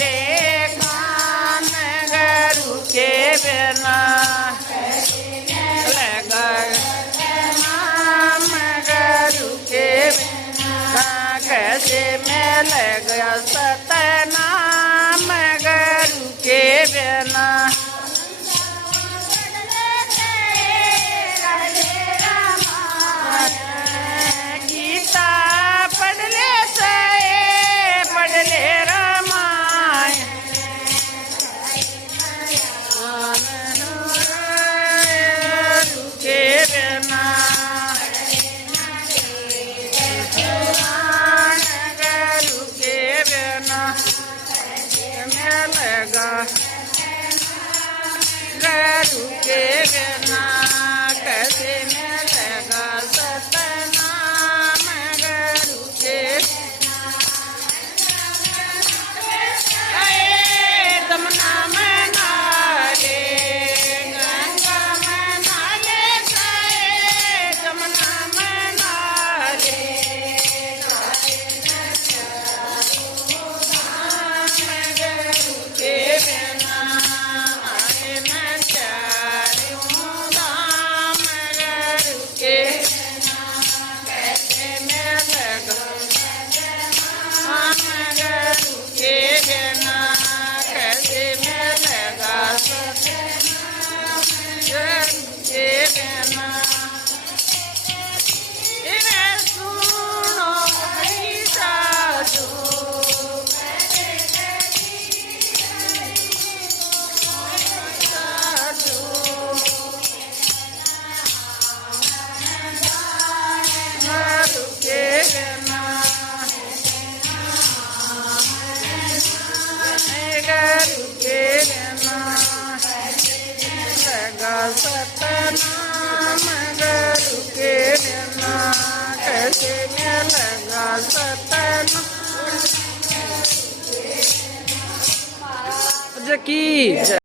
लेखान गुरु के बिना लगा नाम गुरु के बिना कैसे मिलेगा सतनाम गुरु के बिना गीता पढ़ ले रामायण के बिना गुरु के बिना मिलेगा गुरु के बिना कैसे मिलेगा सतनाम गुरु के जमुना में नाले गंगा में नाले जमुना में नाले गुरु के बिना सतनाम गुरु के बिना कैसे मिलेगा सतनाम।